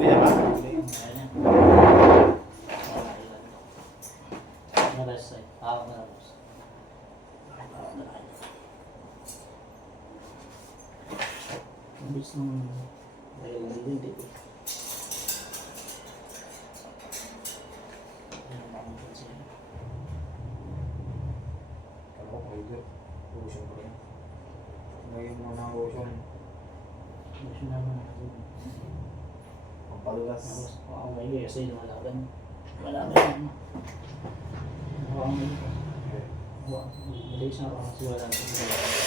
Kaya ba? Bis ng hindi. Kala ko pwede. Lotion pa rin. Ngayon mo ng lotion. Gusto naman natin. Pampalulas. Ako may kasi lumalaban. Wala ba yun? Ako may malis na ako kasi wala natin.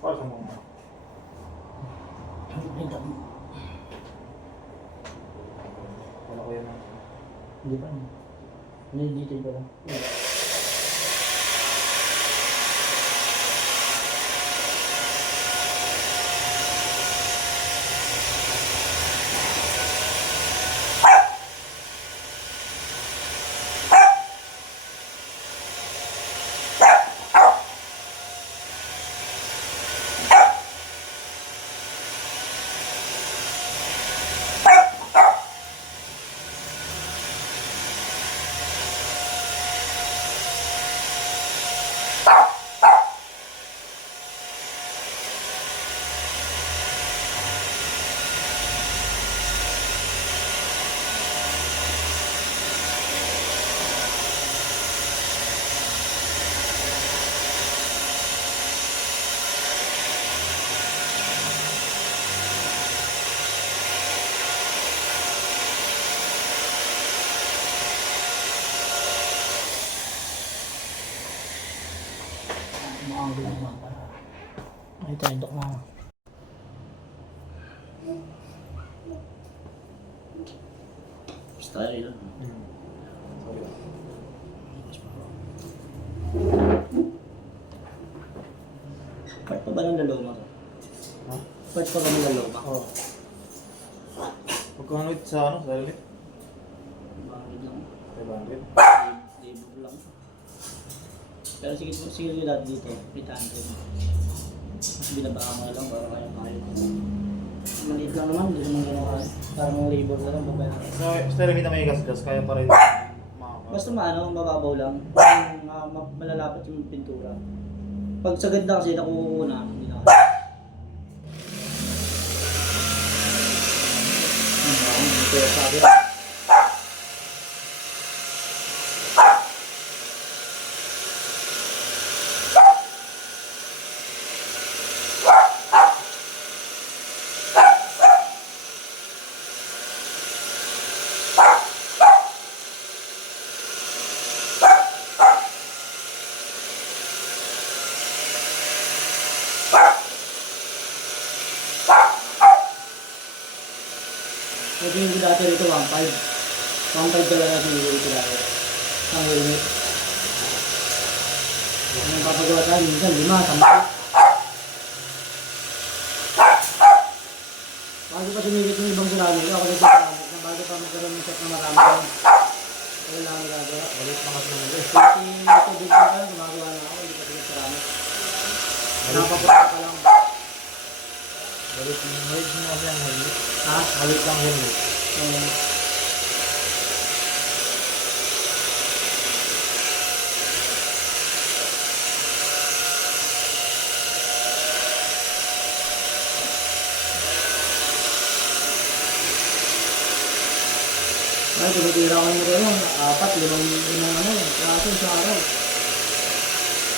Pasa mo na. Wala ko yan. Hindi pa. Hindi dito pa lang. Mukhang naman para may tendok na. Style yun. Sorry. Part pa ba ng laloma to? Ha? Part pa ba ng laloma? Oo. Magkano ito sa ano? Sa lalit? Bakit lang? 500. Labor lang. Pero sige lahat dito, 800. Mas binabaka mo na lang para kaya. Maliit lang naman, hindi naman gano'n. Parang labor na lang, babayaran. So, still kita may gas-gas, kaya pa rin. Basta mababaw lang. Malalapit yung pintura. Pag sagad na kasi nakuuna, hindi na kasi. Kaya sabi ko. Ito yung dati rito, 1.5. 1.5 talaga sinigil ito dati. Ang helmet. Ang papagawa tayo, minsan 5, 10. Bago pa sinigit yung ibang ceramic, ako na ceramic na bago pa magkaroon ng set na marami. Wala lang nagagawa. Balik na kasi nila eh. Ito din pa lang, gumagawa na ako, hindi pa sinigit ceramic. Napapunta pa lang. Balik na kasi ang helmet. Ha? Balik lang helmet. Ay, tumitira ko yung ngayon. 4, 5 ano, kaso sa araw.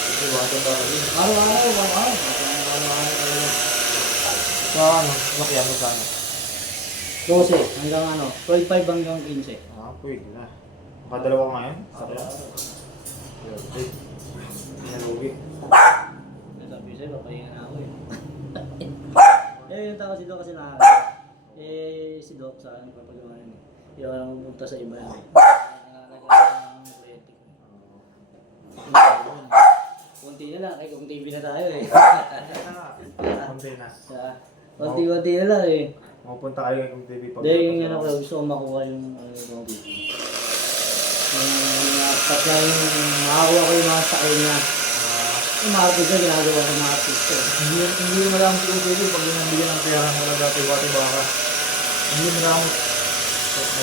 Ito water barrel. Araw-araw, araw-araw. Araw-araw talaga. Sa ano? Bakyan mo sana? 12 hanggang ano, 12.5 hanggang 15. Ah, pwede na. Makadalawa ka ngayon? Sakya. Pwede. Nalugi. Sabi ko sa'yo, papahinga na ako eh. Yung tao si Doc kasi na si Doc sa ano papagawa yun eh. Yung ang pumunta sa iba yan eh. Nanganagawa ng kuryente. Kunti na lang, kung TV na tayo eh. Konti na. Kunti-kunti na lang eh. Mapupunta kayo kung TV pag... Hindi, yung ano ko, gusto ko makuha yung ano yung TV. Patla yung makakuha ko yung mga sakay niya. Yung mga artista, ginagawa ko mga artista. Hindi mo lang si TV pag binabigyan ng pera ng wala tiba-tiba ka. Hindi mo lang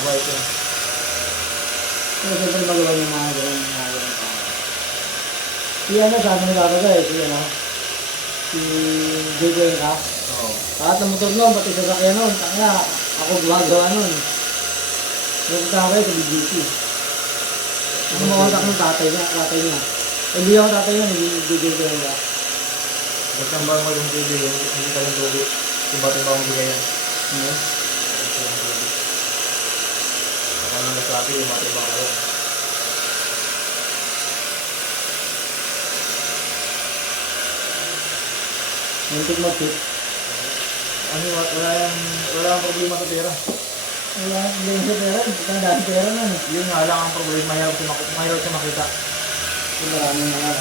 mabait yan. Pero siyempre magawa yung mga ganun pa. Si ano, sabi ni Papa guys, si JJ ka. Oo. Lahat ng motor nun, pati sasakyan nun, tanga, ako gumagawa nun. Nagpunta kayo sa BGC. Ano makontak ng tatay niya. Hindi ako tatay niya, hindi BGC niya. Basta ang bago yung TV, hindi ka yung tubig. Tiba-tiba ang bigay yan. Ano? Saka nang nasabi, tiba-tiba kayo. Muntik mag-tip. Ano, wala yung problema sa pera. Wala, hindi yung pera, hindi dahil pera nun. Yun nga lang ang problema, mahirap siya makita. Yung maraming mga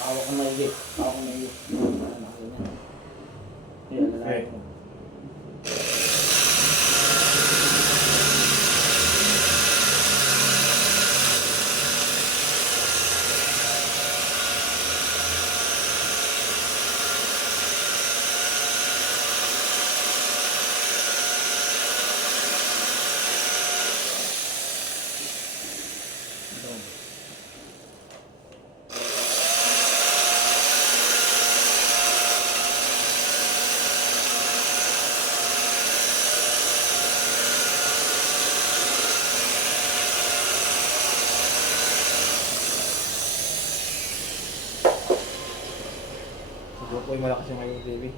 Hawak ko maigi. Yan, lalaki ko. Siguro po yung malakas yung ngayong TV.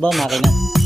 ba, makina?